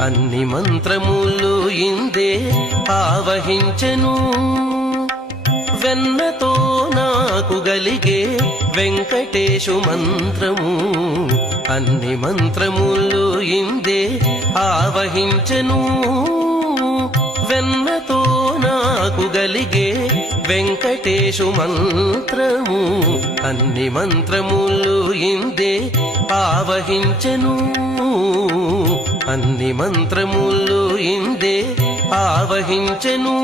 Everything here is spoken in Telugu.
అన్ని మంత్రములు ఇందే ఆవహించెను. వెన్నతో నాకు గలిగే వెంకటేశు మంత్రము అన్ని మంత్రములు ఇందే ఆవహించెను. వెన్నతో నాకు గలిగే వెంకటేశు మంత్రము అన్ని మంత్రములు ఇందే ఆవహించెను. అన్ని మంత్రములు ఇందే ఆవహించెను.